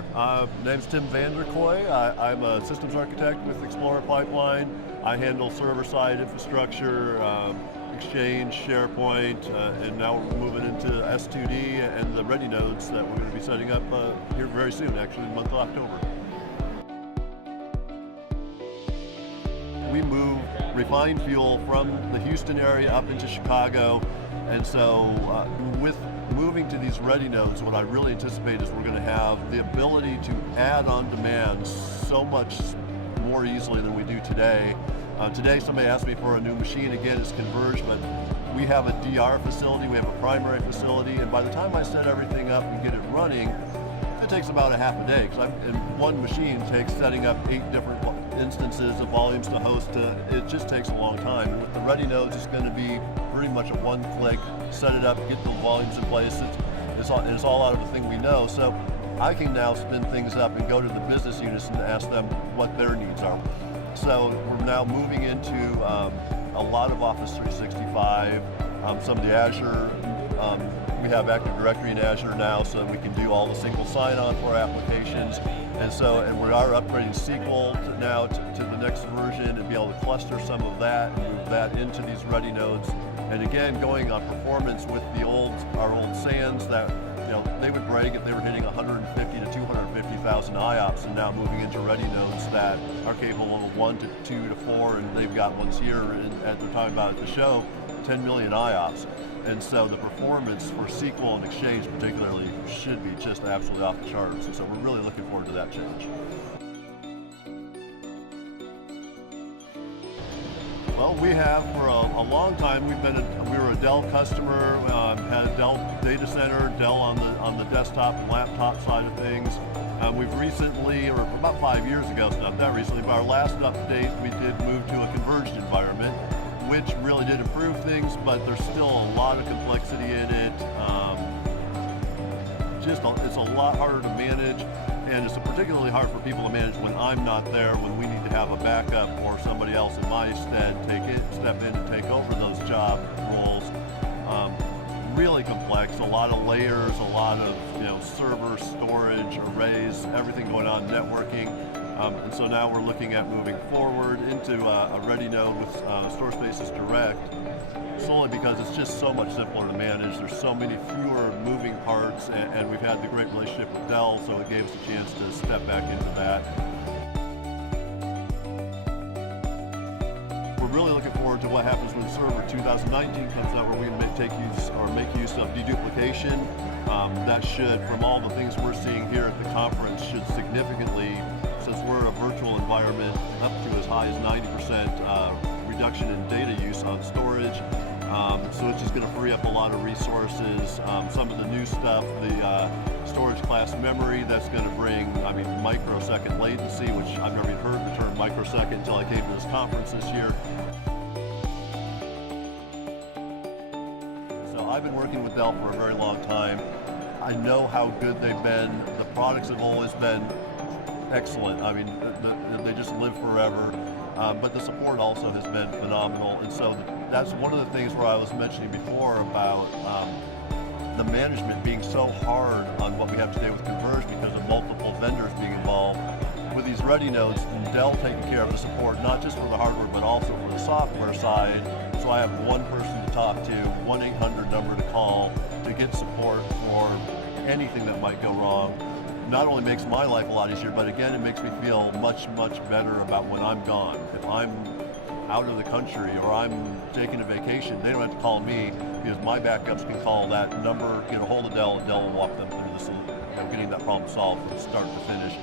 Name's Tim Vanderkoy. I'm a systems architect with Explorer Pipeline. I handle server-side infrastructure, Exchange, SharePoint, and now we're moving into S2D and the ready nodes that we're going to be setting up here very soon, actually in the month of October. We move refined fuel from the Houston area up into Chicago, and so with moving to these ready nodes, what I really anticipate is we're going to have the ability to add on demand so much more easily than we do today. Today somebody asked me for a new machine. Again, it's converged, but we have a DR facility, we have a primary facility, and by the time I set everything up and get it running, it takes about a half a day, because one machine takes setting up 8 different instances of volumes to host. It just takes a long time. And with the ready nodes, it's going to be pretty much a one-click, set it up, get the volumes in place. It's all out of the thing we know. So I can now spin things up and go to the business units and ask them what their needs are. So we're now moving into a lot of Office 365, some of the Azure. We have Active Directory in Azure now, so we can do all the single sign-on for our applications. And we are upgrading SQL now to the next version and be able to cluster some of that and move that into these ready nodes. And again, going on performance with our old SANs that, they would brag if they were hitting 150 to 250,000 IOPS, and now moving into ready nodes that are capable of 1 to 2 to 4, and they've got ones here, and they're talking about at the show, 10 million IOPS. And so the performance for SQL and Exchange particularly should be just absolutely off the charts. And so we're really looking forward to that change. Well, we have for a long time. We were a Dell customer. Had a Dell data center, Dell on the desktop and laptop side of things. We've recently, or about 5 years ago, so not that recently, but our last update, we did move to a converged environment, which really did improve things, but there's still a lot of complexity in it. It's a lot harder to manage, and it's particularly hard for people to manage when I'm not there, when we need to have a backup or somebody else in my stead step in and take over those job roles. Really complex, a lot of layers, a lot of server, storage, arrays, everything going on, networking. And so now we're looking at moving forward into a ready node with Store Spaces Direct, solely because it's just so much simpler to manage. There's so many fewer moving parts, and we've had the great relationship with Dell, so it gave us a chance to step back into that. We're really looking forward to what happens when Server 2019 comes out, where we can make use of deduplication. That should, from all the things we're seeing here at the conference, should significantly, since we're in a virtual environment, up to as high as 90% reduction in data use on storage. So it's just going to free up a lot of resources. Some of the new stuff, the storage class memory, that's going to bring, microsecond latency, which I've never even heard the term microsecond until I came to this conference this year. So I've been working with Dell for a very long time. I know how good they've been. The products have always been excellent. They just live forever. But the support also has been phenomenal. And so that's one of the things where I was mentioning before about the management being so hard on what we have today with Converge because of multiple vendors being involved. With these ready nodes, and Dell taking care of the support, not just for the hardware, but also for the software side. So I have one person to talk to, 1-800 number to call to get support for anything that might go wrong. Not only makes my life a lot easier, but again, it makes me feel much, much better about when I'm gone. If I'm out of the country or I'm taking a vacation, they don't have to call me, because my backups can call that number, get a hold of Dell, and Dell will walk them through this, getting that problem solved from start to finish.